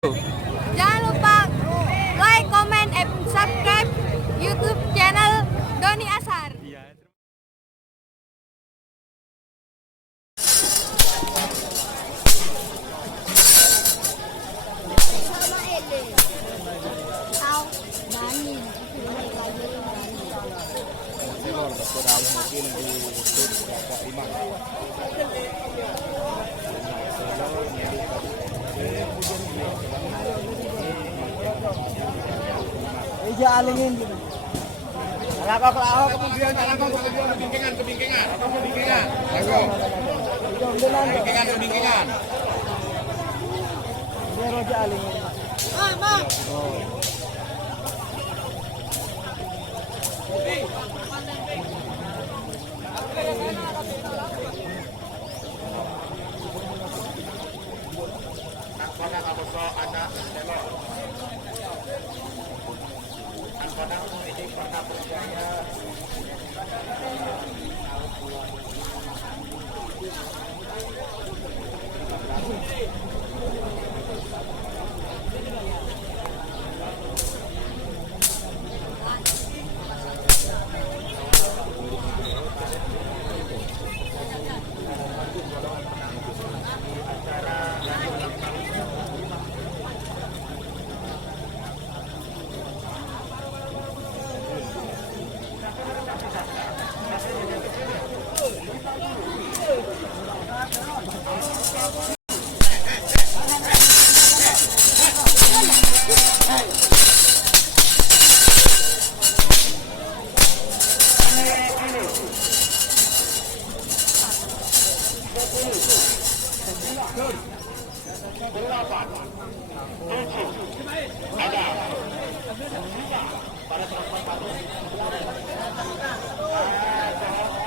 Jangan lupa like, comment, and subscribe YouTube channel Doni Asar. Ija alingin gitu. Kalau Kebingkingan. Dia roja alingin.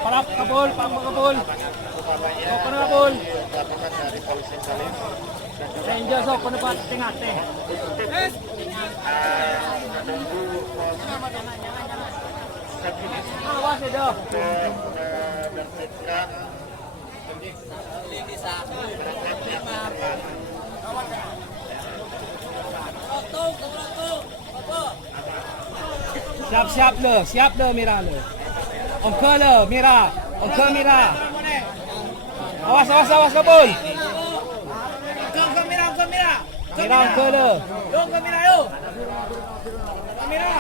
Parap kabul, kabul. Open kabul. Dari polisi Salim. Ranger sok penepat tengah teh. Awas itu. Menerbitkan Siap le Mira le. Ongke le Mira, ongke Mira. Awas kabul. Mira ongke le. Mira.